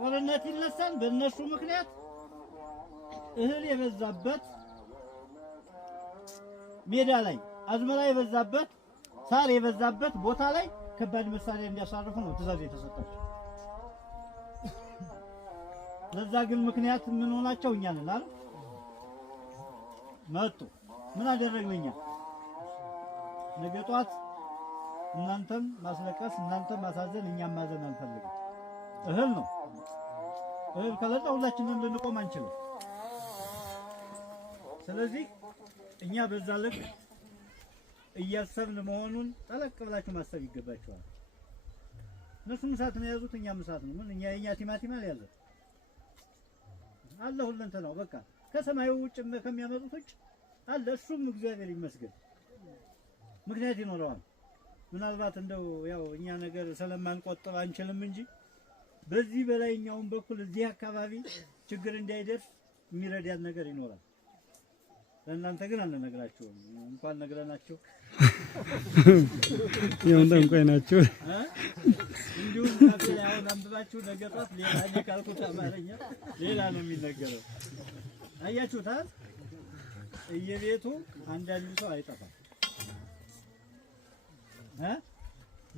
ጦርነት ይነሳል በእነሱ ምክንያት እህል የበዛበት ሜዳ ላይ አዝመራ የበዛበት ሳር የበዛበት ቦታ ላይ ከባድ መሳሪያ እንዲያሳርፉ ነው ትዕዛዝ የተሰጣቸው። ለዛ ግን ምክንያት ምን ሆናቸው እኛ ነን አይደል? መጡ ምን አደረግን እኛ? ነገ ጧት እናንተም ማስለቀስ እናንተም ማሳዘን እኛም ማዘን አንፈልግም። እህል ነው። እህል ከሌለ ሁላችንም ልንቆም አንችልም። ስለዚህ እኛ በዛ ልክ እያሰብን መሆኑን ጠለቅ ብላችሁ ማሰብ ይገባችኋል። እነሱም እሳት ነው የያዙት፣ እኛም እሳት ነው። ምን እኛ የኛ ቲማቲም አልያዘ አለ ሁለንተናው በቃ ከሰማዩ ውጭ ከሚያመጡት ውጭ አለ። እሱም እግዚአብሔር ይመስገን ምክንያት ይኖረዋል። ምናልባት እንደው ያው እኛ ነገር ስለማንቆጥብ አንችልም እንጂ በዚህ በላይኛውን በኩል እዚህ አካባቢ ችግር እንዳይደርስ የሚረዳን ነገር ይኖራል። ለእናንተ ግን አንነግራችሁም። እንኳን ነግረናችሁ ያው ጠንቋይ ናችሁ። እንዲሁም ያው አንብባችሁ ነገ ጧት ሌላ ካልኩት አማርኛ ሌላ ነው የሚነገረው። አያችሁታል? እየቤቱ አንዳንድ ሰው አይጠፋም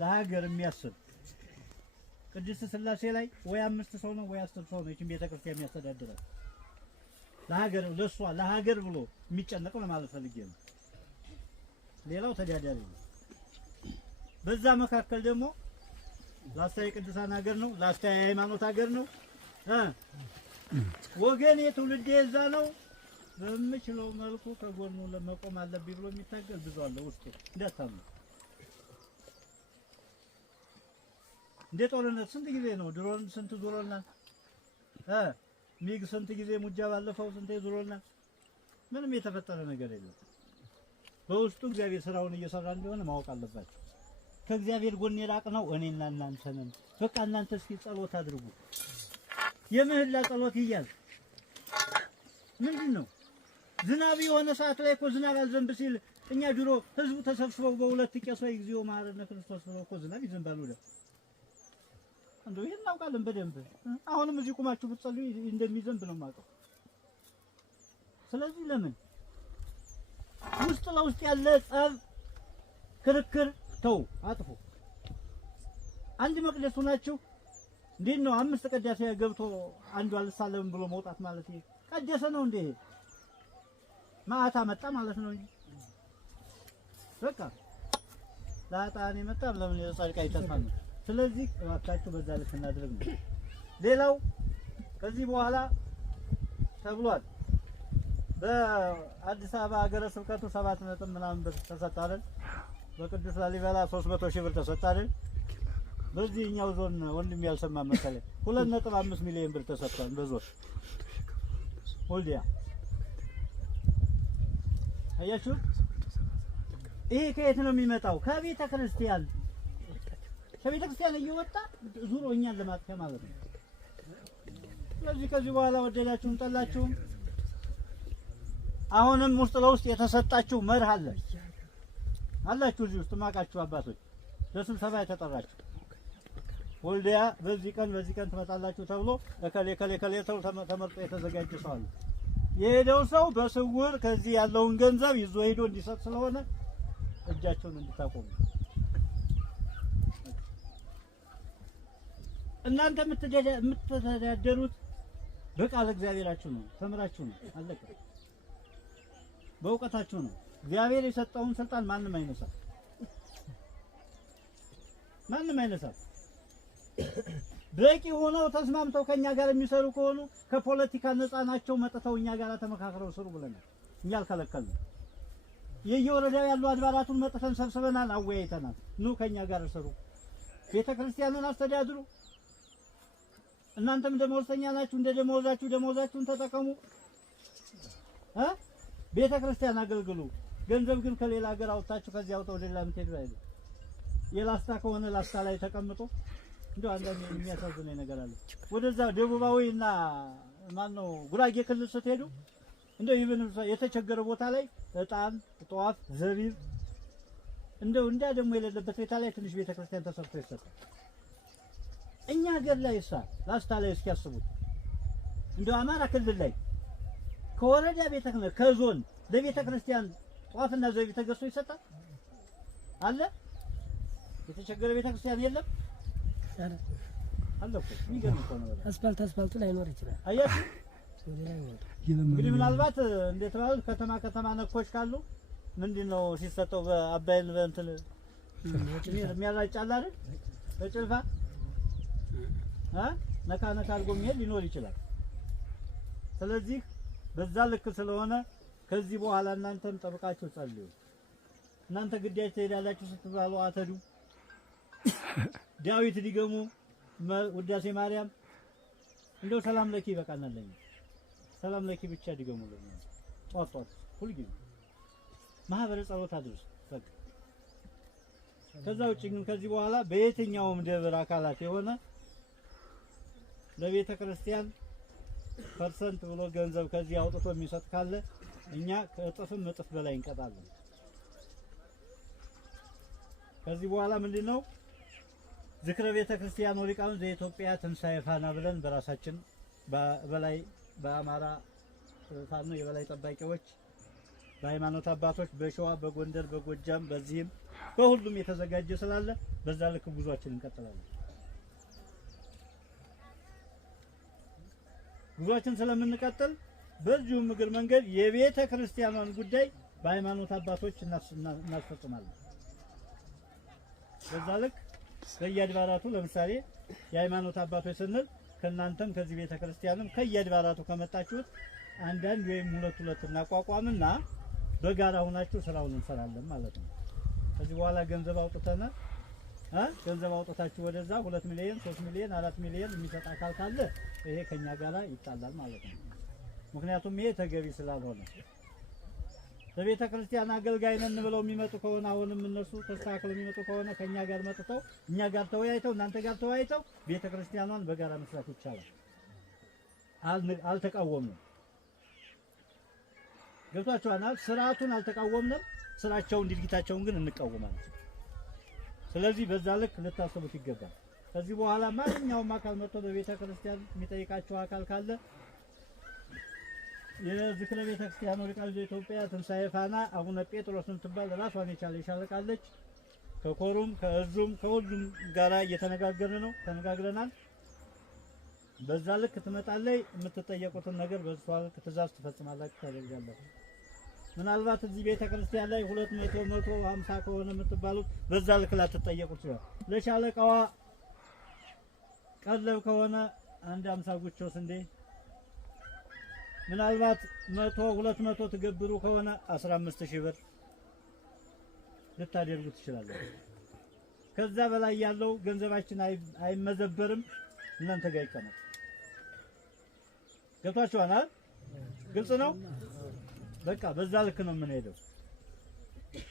ለሀገር የሚያስብ ቅድስት ሥላሴ ላይ ወይ 5 ሰው ነው ወይ 10 ሰው ነው ይህን ቤተክርስቲያን የሚያስተዳድረው። ለሀገር ለሷ ለሀገር ብሎ የሚጨነቀው ለማለት ፈልጌ ነው። ሌላው ተዳዳሪ ነው። በዛ መካከል ደግሞ ላስታ የቅዱሳን ሀገር ነው፣ ላስታ የሃይማኖት ሀገር ነው። ወገን የትውልድ የዛ ነው። በምችለው መልኩ ከጎኑ ለመቆም አለብኝ ብሎ የሚታገል ብዙ አለ ውስጡ እንዳታምኑ። እንደ ጦርነት ስንት ጊዜ ነው ድሮን ስንት ዞሮናል። ሚግ ስንት ጊዜ ሙጃ ባለፈው ስንት ዞሮናል። ምንም የተፈጠረ ነገር የለም። በውስጡ እግዚአብሔር ስራውን እየሰራ እንደሆነ ማወቅ አለባችሁ። ከእግዚአብሔር ጎን የራቅ ነው እኔና እናንተ ነን። በቃ እናንተ እስኪ ጸሎት አድርጉ። የምህላ ጸሎት ይያዝ። ምንድነው ዝናብ የሆነ ሰዓት ላይ እኮ ዝናብ አልዘንብ ሲል እኛ ድሮ ህዝቡ ተሰብስበው በሁለት ቄስ ላይ እግዚኦ መሐረነ ክርስቶስ ብለው እኮ ዝናብ ይዘንባል ወደ እንደው ይሄን እናውቃለን በደንብ። አሁንም እዚህ ቁማችሁ ብትጸልዩ እንደሚዘንብ ነው የማውቀው። ስለዚህ ለምን ውስጥ ለውስጥ ያለ ጸብ ክርክር ተው አጥፉ። አንድ መቅደስ ሆናችሁ እንዴት ነው 5 ቅዳሴ ገብቶ አንዱ አልሳለም ብሎ መውጣት ማለት ይሄ ቀደሰ ነው እንዴ? ማታ መጣ ማለት ነው እንጂ በቃ ላጣኔ መጣ ለምን ጻድቃ ይተፋል። ስለዚህ እባካችሁ በዛ ልክ እናድርግ ነው። ሌላው ከዚህ በኋላ ተብሏል በአዲስ አበባ ሀገረ ስብከቱ 7 ነጥብ ምናምን ብር ተሰጣለን። በቅዱስ ላሊበላ 300 ሺህ ብር ተሰጣለን። በዚህኛው ዞን ወንድም ያልሰማ መሰለኝ 2.5 ሚሊዮን ብር ተሰጥቷል። በዞን ወልዲያ አያችሁ። ይሄ ከየት ነው የሚመጣው? ከቤተ ክርስቲያን እየወጣ ዙሮ እኛን ለማጥፋት ማለት ነው። ስለዚህ ከዚህ በኋላ ወደዳችሁም ጠላችሁም አሁንም ውስጥ ለውስጥ የተሰጣችሁ መርህ አላችሁ። እዚህ ውስጥ ማቃችሁ አባቶች ለስብሰባ የተጠራችሁ ወልዲያ በዚህ ቀን ትመጣላችሁ ተብሎ ከሌ ተመርጦ የተዘጋጀ ሰው አለ። የሄደው ሰው በስውር ከዚህ ያለውን ገንዘብ ይዞ ሄዶ እንዲሰጥ ስለሆነ እጃቸውን እንድታቆሙ። እናንተ የምትተዳደሩት በቃል እግዚአብሔራችሁ ነው፣ ተምራችሁ ነው፣ አለቀ። በእውቀታችሁ ነው። እግዚአብሔር የሰጠውን ስልጣን ማንም አይነሳም። በቂ ሆነው ተስማምተው ከኛ ጋር የሚሰሩ ከሆኑ ከፖለቲካ ነፃ ናቸው። መጥተው እኛ ጋር ተመካክረው ስሩ ብለናል። እኛ አልከለከልንም። የየወረዳው ያሉ አድባራቱን መጥተን ሰብስበናል፣ አወያይተናል። ኑ ከኛ ጋር ስሩ፣ ቤተክርስቲያንን አስተዳድሩ። እናንተም ደሞዝተኛ ናችሁ፣ እንደ ደሞዛችሁን ተጠቀሙ። ቤተክርስቲያን አገልግሉ። ገንዘብ ግን ከሌላ ሀገር አውጣችሁ ከዚህ አውጣው ሌላ ምትሄዱ አይደል? የላስታ ከሆነ ላስታ ላይ ተቀምጦ እንደው አንዳንድ የሚያሳዝነኝ ነገር አለ። ወደዛ ደቡባዊና ማነው ጉራጌ ክልል ስትሄዱ እንደው ይብን የተቸገረ ቦታ ላይ እጣን፣ ጧፍ፣ ዘቢብ እንደው እንዳ ደግሞ የሌለበት ቦታ ላይ ትንሽ ቤተክርስቲያን ተሰርቶ ይሰጣል። እኛ ሀገር ላይ ላስታ ላይ እስኪያስቡት እንደው አማራ ክልል ላይ ከወረዳ ቤተ ክህነት ከዞን ለቤተ ክርስቲያን ጧፍና ዘይት ተገዝቶ ይሰጣል አለ? የተቸገረ ቤተ ክርስቲያን የለም አለ እኮ የሚገርም እኮ ነው። አስፋልቱ ላይኖር ይችላል። አያችሁ እንግዲህ ምናልባት እንዴት ባል ከተማ ነኮች ካሉ ምንድነው ሲሰጠው በአባይን በእንትን የሚያራጫል አይደል በጭልፋ ነካ አድርጎ የሚሄድ ሊኖር ይችላል። ስለዚህ በዛ ልክ ስለሆነ ከዚህ በኋላ እናንተም ጠብቃችሁ ጸልዩ። እናንተ ግዳጅ ትሄዳላችሁ ስትባሉ አተዱ ዳዊት ሊገሙ ውዳሴ ማርያም እንደው ሰላም ለኪ ይበቃናል። ሰላም ለኪ ብቻ ዲገሙልን ጧት ሁልጊዜ ማህበረ ጸሎት አድርሱ። ከዛ ውጭ ግን ከዚህ በኋላ በየትኛውም ደብር አካላት የሆነ ለቤተ ክርስቲያን ፐርሰንት ብሎ ገንዘብ ከዚህ አውጥቶ የሚሰጥ ካለ እኛ ከእጥፍም እጥፍ በላይ እንቀጣለን። ከዚህ በኋላ ምንድነው ዝክረ ቤተ ክርስቲያን ወሊቃውንት ዘኢትዮጵያ ትንሣኤ ፋና ብለን በራሳችን በላይ በአማራ ፋኖ የበላይ ጠባቂዎች በሃይማኖት አባቶች በሸዋ በጎንደር በጎጃም በዚህም በሁሉም የተዘጋጀ ስላለ በዛ ልክ ጉዟችን እንቀጥላለን። ጉዟችን ስለምንቀጥል በዚሁም እግር መንገድ የቤተ ክርስቲያኗን ጉዳይ በሃይማኖት አባቶች እናስፈጽማለን። በዛ ልክ በየአድባራቱ ለምሳሌ የሃይማኖት አባቶች ስንል ከናንተም ከዚህ ቤተ ክርስቲያንም ከየአድባራቱ ከመጣችሁት አንዳንድ ወይም ሁለት እናቋቋምና በጋራ ሆናችሁ ስራውን እንሰራለን ማለት ነው። ከዚህ በኋላ ገንዘብ አውጥታችሁ ወደዛ 2 ሚሊዮን 3 ሚሊዮን 4 ሚሊዮን የሚሰጥ አካል ካለ ይሄ ከኛ ጋራ ይጣላል ማለት ነው። ምክንያቱም ይሄ ተገቢ ስላልሆነ ለቤተ ክርስቲያን አገልጋይ ነን ብለው የሚመጡ ከሆነ አሁንም እነሱ ተስተካክለው የሚመጡ ከሆነ ከኛ ጋር መጥተው እኛ ጋር ተወያይተው እናንተ ጋር ተወያይተው ቤተ ክርስቲያኗን በጋራ መስራት ይቻላል። አልተቃወምንም። ገብቷችኋል? ስርዓቱን አልተቃወምንም። ስራቸውን ድርጊታቸውን ግን እንቃወማለን። ስለዚህ በዛ ልክ ልታስቡት ይገባል። ከዚህ በኋላ ማንኛውም አካል መጥቶ በቤተ ክርስቲያን የሚጠይቃቸው አካል ካለ የዝክረ ቤተ ክርስቲያን ወሊቃውንት ዘኢትዮጵያ ትንሣኤ ፋና አቡነ ጴጥሮስ የምትባል ራሷን የቻለች ሻለቃለች። ከኮሩም ከእዙም ከሁሉም ጋራ ተነጋግረናል። በዛ ልክ ትመጣለች። የምትጠየቁትን ነገር በሷ ልክ ትእዛዝ ትፈጽማላችሁ፣ ታደርጋላችሁ። ምናልባት እዚህ ቤተ ክርስቲያን ላይ 200 150 ከሆነ የምትባሉት በዛ ልክ ላትጠየቁ ይችላል። ለሻለቃዋ ቀለብ ከሆነ 150 ጉቾ ስንዴ፣ ምናልባት 100 200 ትገብሩ ከሆነ 15000 ብር ልታደርጉ ትችላላችሁ። ከዛ በላይ ያለው ገንዘባችን አይመዘበርም፣ እናንተ ጋር ይቀመጥ። ገብታችኋል? ግልጽ ነው። በቃ በዛ ልክ ነው የምንሄደው።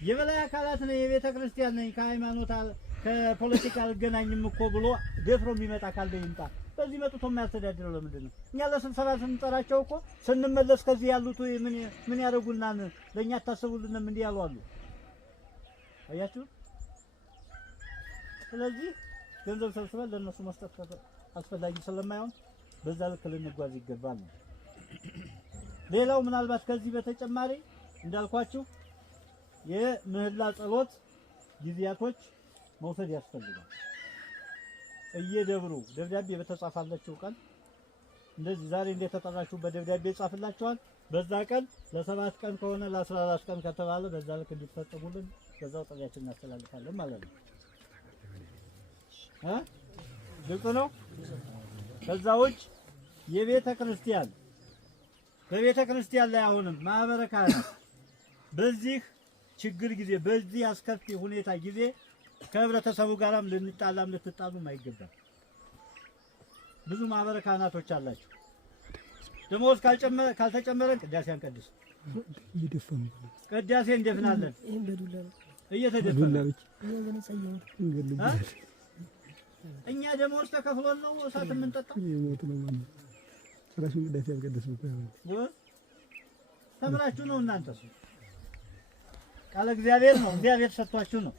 የበላይ አካላት ነው የቤተ ክርስቲያን ነኝ ከሃይማኖት ከፖለቲካ አልገናኝም እኮ ብሎ ደፍሮ የሚመጣ ካለ ይምጣ። በዚህ መጥቶ የማያስተዳድረው ለምንድን ነው? እኛ ለስብሰባ ስንጠራቸው እኮ ስንመለስ ከዚህ ያሉት ምን ያደርጉናል? ለእኛ አታስቡልንም እንዲህ ያሉ አሉ። አያችሁ? ስለዚህ ገንዘብ ሰብስበን ለእነሱ መስጠት አስፈላጊ ስለማይሆን በዛ ልክ ልንጓዝ ይገባል ነው። ሌላው ምናልባት ከዚህ በተጨማሪ እንዳልኳችሁ የምህላ ጸሎት ጊዜያቶች መውሰድ ያስፈልጋል። እየደብሩ ደብዳቤ በተጻፋላችሁ ቀን እንደዚህ ዛሬ እንደተጠራችሁ በደብዳቤ ጻፍላችኋል። በዛ ቀን ለ7 ቀን ከሆነ ለ14 ቀን ከተባለ በዛ ልክ እንድትፈጽሙልን በዛው ጥሪያችን እናስተላልፋለን ማለት ነው። ግልጽ ነው። ከዛ ውጭ የቤተ ክርስቲያን በቤተ ክርስቲያን ላይ አሁንም ማህበረ ካህናት በዚህ ችግር ጊዜ በዚህ አስከፊ ሁኔታ ጊዜ ከህብረተሰቡ ጋራም ልትጣሉም አይገባም። ብዙ ማህበረ ካህናቶች አላችሁ። ደሞዝ ካልተጨመረ ቅዳሴ አንቀድስ ቅዳሴ እንደፍናለን እየተደፈነ እኛ ደሞዝ ተከፍሎን ነው እሳት የምንጠጣው። ራሱን ቅዳሴ አንቀድስም ተምራችሁ ነው እናንተ። ቃለ እግዚአብሔር ነው፣ እግዚአብሔር ሰጥቷችሁ ነው።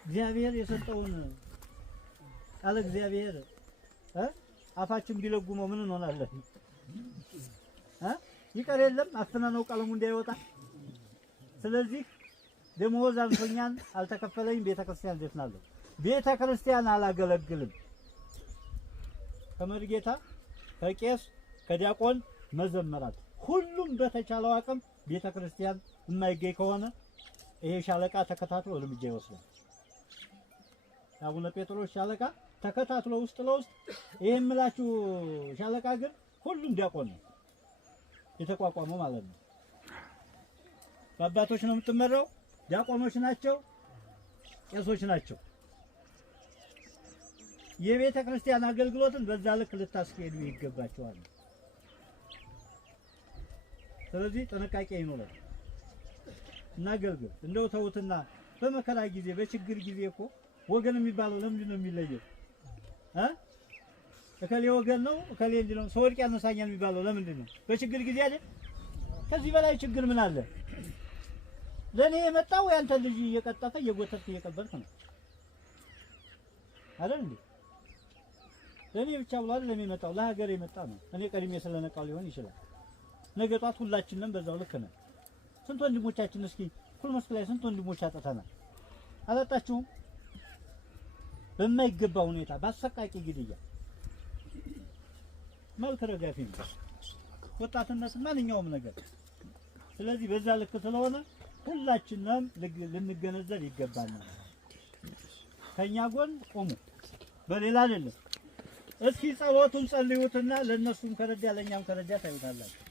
እግዚአብሔር የሰጠውን ቃለ እግዚአብሔር አፋችን ቢለጉመው ምን እንሆናለን? ይቀር የለም አፍነነው ቀለሙ እንዳይወጣ። ስለዚህ ደሞዝ አንሶኛል አልተከፈለኝ ቤተክርስቲያን ደፍናለሁ። ቤተክርስቲያን አላገለግልም። ከመርጌታ ከቄስ ከዲያቆን መዘመራት ሁሉም በተቻለው አቅም ቤተክርስቲያን የማይገኝ ከሆነ ይሄ ሻለቃ ተከታትሎ እርምጃ ይወስዳል። አቡነ ጴጥሮስ ሻለቃ ተከታትሎ ውስጥ ለውስጥ ይሄ የምላችሁ ሻለቃ ግን ሁሉም ዲያቆን ነው የተቋቋመው ማለት ነው። በአባቶች ነው የምትመራው። ዲያቆኖች ናቸው፣ ቄሶች ናቸው። የቤተ ክርስቲያን አገልግሎትን በዛ ልክ ልታስኬዱ ይገባቸዋል። ስለዚህ ጥንቃቄ ይኖራል። እናገልግል። እንደው ተውትና በመከራ ጊዜ በችግር ጊዜ እኮ ወገን የሚባለው ለምንድን ነው የሚለየው? እከሌ ወገን ነው እከሌ እንዲህ ነው ሰው ወድቅ ያነሳኛል የሚባለው ለምንድን ነው? በችግር ጊዜ አይደል? ከዚህ በላይ ችግር ምን አለ? ለኔ የመጣው ያንተ ልጅ እየቀጠፈ እየጎተተ እየቀበልክ ነው አይደል እንዴ? ለኔ ብቻ ብሎ አይደለም የመጣው ለሀገር የመጣ ነው። እኔ ቀድሜ ስለነቃው ሊሆን ይችላል። ነገ ጧት ሁላችንም በዛው ልክ ነን። ስንት ወንድሞቻችን እስኪ ሁሉ መስክ ላይ ስንት ወንድሞች አጠተናል? አላጣችሁም? በማይገባ ሁኔታ ባሰቃቂ ግድያ መልክ ረጋፊ ነው ወጣትነት ማንኛውም ነገር። ስለዚህ በዛ ልክ ስለሆነ ሁላችንም ልንገነዘብ ይገባናል። ከኛ ጎን ቆሙ፣ በሌላ አይደለም። እስኪ ጸሎቱን ጸልዩትና ለነሱም ከረዳ ለኛም ከረዳ ታዩታላችሁ።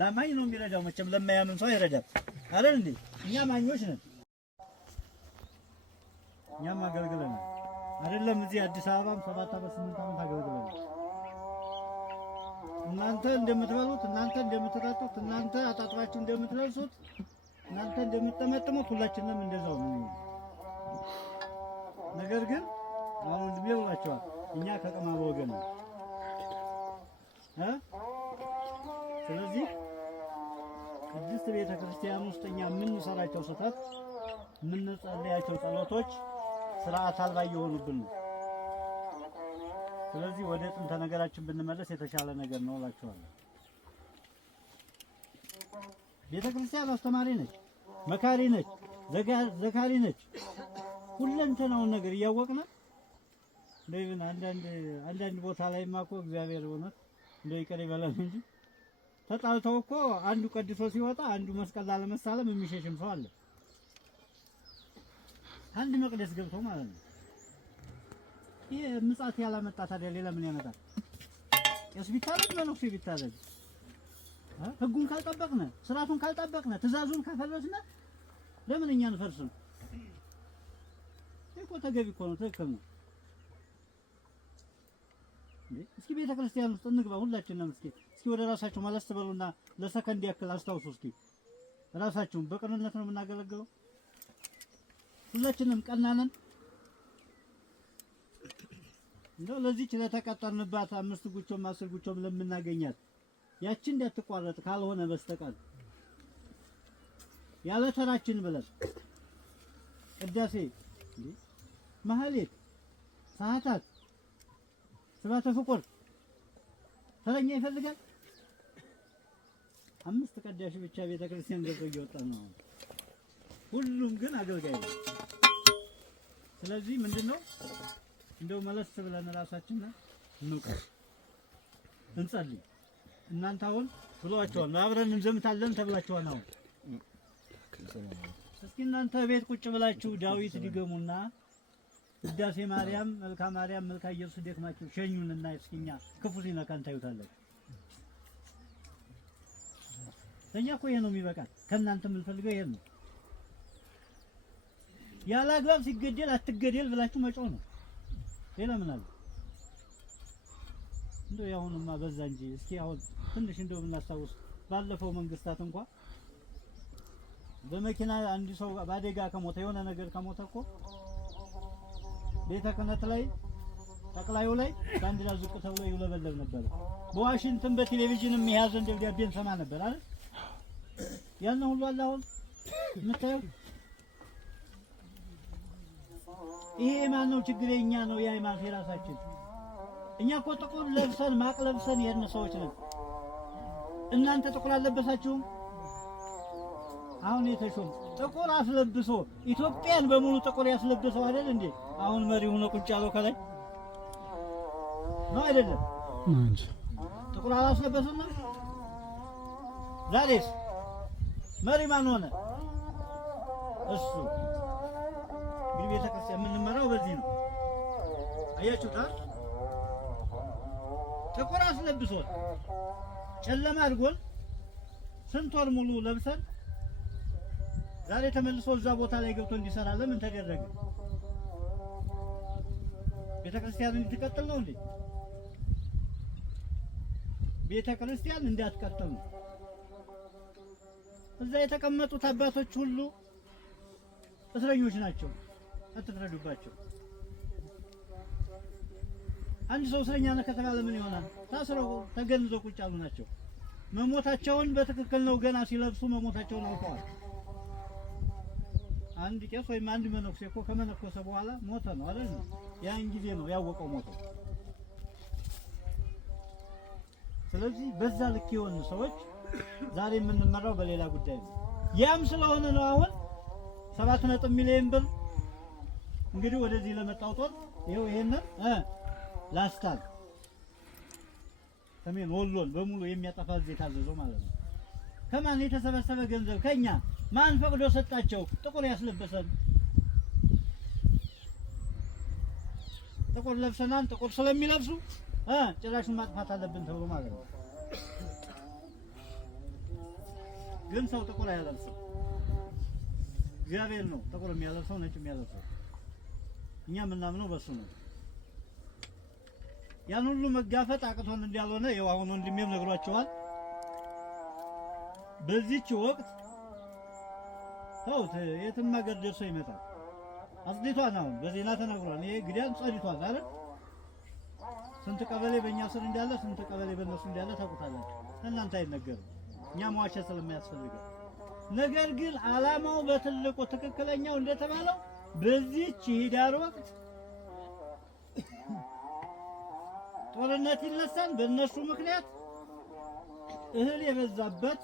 ለማኝ ነው የሚረዳው መቼም ለማያምን ሰው አይረዳም አይደል እንዴ? እኛ ማኞች ነን። እኛም አገልግለናል አይደለም? እዚህ አዲስ አበባም 7 ዓመት 8 ዓመት አገልግለናል። እናንተ እንደምትበሉት እናንተ እንደምትጠጡት እናንተ አጣጥባችሁ እንደምትለብሱት እናንተ እንደምትጠመጥሙት ሁላችንም እንደዛው ነው። ነገር ግን አሁን ቢብላችኋል እኛ ከቀማሩ ወገን ነው። ስለዚህ ቅድስት ቤተ ክርስቲያን ውስጥ እኛ የምንሰራቸው ስህተት የምንጸልያቸው ጸሎቶች ስርዓት አልባ እየሆኑብን ነው። ስለዚህ ወደ ጥንተ ነገራችን ብንመለስ የተሻለ ነገር ነው እላችኋለሁ። ቤተ ክርስቲያን አስተማሪ ነች፣ መካሪ ነች፣ ዘካሪ ነች። ሁለንተናውን ነገር እያወቅን እንደምን አንዳንድ ቦታ ላይማ እኮ እግዚአብሔር እውነት እንደው ይቀር ይበላል እንጂ ተጣልተው እኮ አንዱ ቀድሶ ሲወጣ አንዱ መስቀል ላለመሳለም የሚሸሽም ሰው አለ። አንድ መቅደስ ገብቶ ማለት ነው። ይሄ ምጻት ያላመጣ ታዲያ ሌላ ምን ያመጣል? ቄስ ቢታረድ መነኩሴ ቢታረድ ህጉን ካልጠበቅነ ስርዓቱን ካልጠበቅነ ትእዛዙን ካፈረስነ ለምን እኛ እንፈርስም? እኮ ተገቢ እኮ ነው፣ ትክክል ነው። እስኪ ቤተ ክርስቲያን ውስጥ እንግባ ሁላችንም። እስኪ ወደ ራሳችሁ መለስ በሉና ለሰከንድ ያክል አስታውሱ። እስኪ ራሳችሁን በቅንነት ነው የምናገለግለው? ሁላችንም ቀናነን? እንደው ለዚህች ለተቀጠርንባት 5 ጉቾም 10 ጉቾም ለምናገኛት ያቺ እንዳትቋረጥ ካልሆነ በስተቀር ያለ ተራችን ብለን ቅዳሴ ማህሌት ሰዓታት ስባተ ፍቁር ተረኛ ይፈልጋል። 5 ቀዳሽ ብቻ ቤተክርስቲያን ገብቶ እየወጣ ነው። ሁሉም ግን አገልጋይ ነው። ስለዚህ ምንድነው እንደው መለስ ብለን ራሳችንን እንውቀስ፣ እንጸልይ። እናንተ አሁን ብሏቸዋል አብረን እንዘምታለን ተብላችኋል። አሁን እስኪ እናንተ ቤት ቁጭ ብላችሁ ዳዊት ድገሙና ውዳሴ ማርያም መልካ ማርያም መልካ ኢየሱስ ደክማችሁ ሸኙንና እስኪኛ ክፉ ሲነካን ታዩታላችሁ። እኛ እኮ ይሄ ነው የሚበቃል። ከእናንተ የምንፈልገው ይሄ ነው። ያለ አግባብ ሲገደል አትገደል ብላችሁ መጮህ ነው። ሌላ ምን አለ? እንደው ያሁንማ በዛ እንጂ እስኪ አሁን ትንሽ እንደው እናስታውስ። ባለፈው መንግስታት እንኳን በመኪና አንድ ሰው ባደጋ ከሞተ የሆነ ነገር ከሞተ እኮ ቤተ ክህነት ላይ ጠቅላዩ ላይ ባንዲራ ዝቅ ተብሎ ይውለበለብ ነበር። በዋሽንግተን በቴሌቪዥንም የያዘን ደብዳቤ እንሰማ ነበር አይደል? ያን ሁሉ አለ አሁን የምታየው። ይሄ ማን ነው ችግር? የኛ ነው የሃይማኖት የራሳችን። እኛ እኮ ጥቁር ለብሰን ማቅ ለብሰን የሄድን ሰዎች ነን። እናንተ ጥቁር አልለበሳችሁም? አሁን የተሾመ ጥቁር አስለብሶ ኢትዮጵያን በሙሉ ጥቁር ያስለብሰው አይደል እንዴ? አሁን መሪ ሆኖ ቁጭ ያለው ከላይ ነው አይደለም? ጥቁር አላስለበሰም። ዛሬስ መሪ ማን ሆነ? እሱ። እንግዲህ ቤተክርስቲያን የምንመራው በዚህ ነው። አያችሁታ? ጥቁር አስለብሶን ጨለማ አድርጎን ስንት ወር ሙሉ ለብሰን ዛሬ ተመልሶ እዛ ቦታ ላይ ገብቶ እንዲሰራ ለምን ተደረገ? ቤተክርስቲያን እንድትቀጥል ነው እንዴ? ቤተክርስቲያን እንዳትቀጥል ነው። እዛ የተቀመጡት አባቶች ሁሉ እስረኞች ናቸው። አትፍረዱባቸው። አንድ ሰው እስረኛ ነው ከተባለ ምን ይሆናል? ታስረው ተገንዘው ቁጭ ያሉ ናቸው። መሞታቸውን በትክክል ነው። ገና ሲለብሱ መሞታቸውን አውቀዋል። አንድ ቄስ ወይም አንድ መነኩሴ እኮ ከመነኮሰ በኋላ ሞተ ነው አይደል? ያን ጊዜ ነው ያወቀው ሞተ። ስለዚህ በዛ ልክ የሆኑ ሰዎች ዛሬ የምንመራው በሌላ ጉዳይ ነው። ያም ስለሆነ ነው አሁን 7 ሚሊዮን ብር እንግዲህ ወደዚህ ለመጣው ጦር ይሄው ይሄንን ላስታል ሰሜን ወሎን በሙሉ የሚያጠፋ ዘይት አዘዘው ማለት ነው። ከማን የተሰበሰበ ገንዘብ? ከኛ። ማን ፈቅዶ ሰጣቸው? ጥቁር ያስለበሰን ጥቁር ለብሰናል። ጥቁር ስለሚለብሱ ጭራሹን ማጥፋት አለብን ተብሎ ማለት ነው። ግን ሰው ጥቁር አያለብስም። እግዚአብሔር ነው ጥቁር የሚያለብሰው ነጭ የሚያለብሰው። እኛ የምናምነው በሱ ነው። ያን ሁሉ መጋፈጥ አቅቶን እንዳልሆነ ያው አሁን ወንድሜም ነግሯቸዋል። በዚህች ወቅት ተውት፣ የትም ሀገር ደርሶ ይመጣል። አጽድቷን አሁን በዜና ተነግሯል። ይሄ ግዳን ጸድቷል አይደል? ስንት ቀበሌ በእኛ ስር እንዳለ ስንት ቀበሌ በእነሱ እንዳለ ታውቁታላችሁ። እናንተ አይነገርም፣ እኛ መዋሸት ስለማያስፈልገው። ነገር ግን ዓላማው በትልቁ ትክክለኛው እንደተባለው በዚህች የህዳር ወቅት ጦርነት ይነሳል። በእነሱ ምክንያት እህል የበዛበት